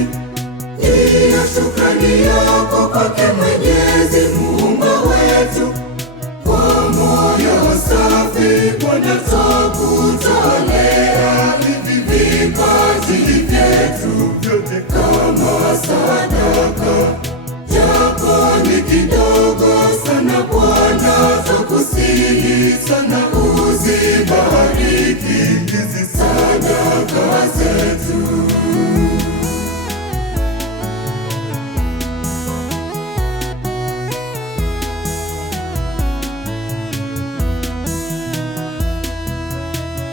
safi. Ndiyo shukrani yako kwake Mwenyezi Muumba wetu. Kwa moyo safi Bwana twakutolea hivi vipaji vyetu vyote kama sadaka, japo ni kidogo sana Bwana, twakusihi sana uzibariki hizi sadaka zetu.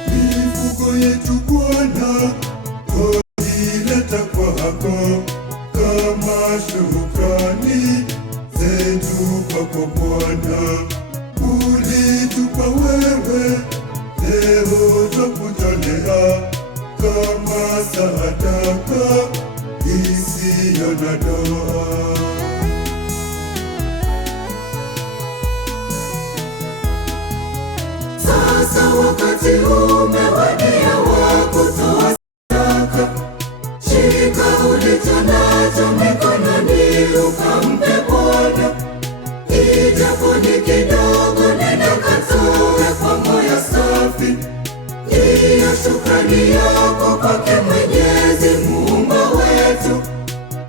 Mifugo yetu Bwana twaileta kwako kama shukrani zetu kwako Bwana. Ulitupa wewe, leo twakutolea kama sadaka isiyo na doa. Sasa wakati umewadia wa kutoa sadaka. Shika ulicho nacho mikononi ukampe Bwana. Ijapo ni kidogo, nenda katoe kwa moyo safi. Ndiyo shukrani yako kwake Mwenyezi Muumba wetu.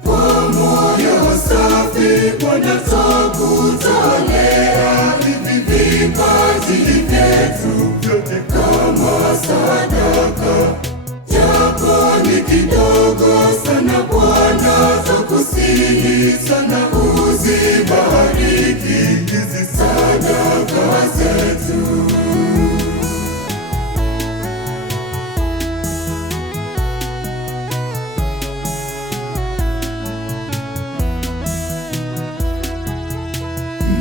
Kwa moyo safi Bwana twakutolea hivi vipaji vyetu vyote kama sadaka, japo ni kidogo sana Bwana, twakusihi sana uzibariki hizi sadaka zetu.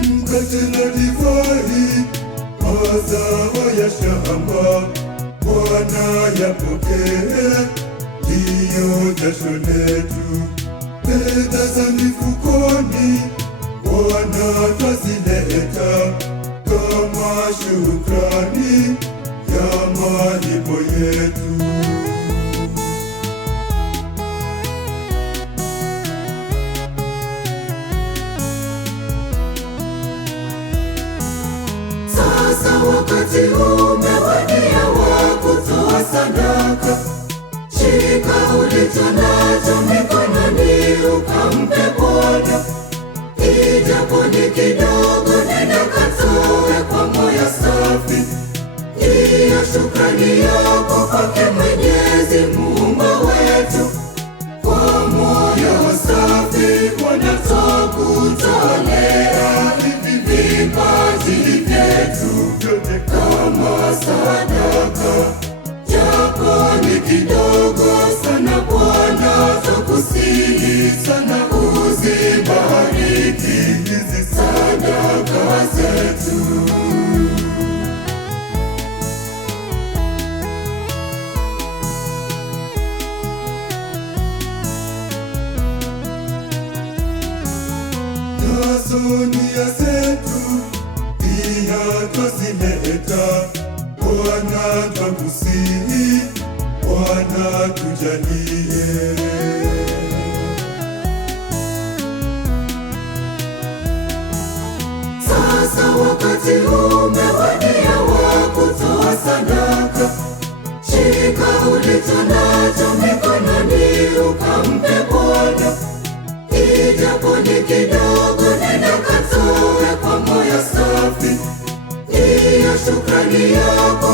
Mkate na divai, mazao ya shamba, Bwana yapokee, ndiyo jasho letu. Fedha za mifukoni, Bwana twazileta kama shukrani ya malipo yetu. Sasa wakati umewadia wa kutoa sadaka. Shika ulicho nacho mikononi ukampe Bwana. Ijapo ni kidogo, nenda katoe kwa moyo safi. Ndiyo shukrani yako kwake Mwenyezi Muumba wetu. Kwa moyo safi Bwana twakutolea hivi vipaji vyetu vyote kama sadaka, japo ni kidogo sana Bwana, twakusihi sana uzibariki hizi sadaka zetu. Nazo nia zetu pia twazileta Bwana, twakusihi Bwana tujalie. Sasa wakati umewadia wa kutoa sadaka. Shika ulicho nacho mikononi ukampe Bwana. Ijapo ni kidogo, nenda katoe kwa moyo safi. Ndiyo shukrani yako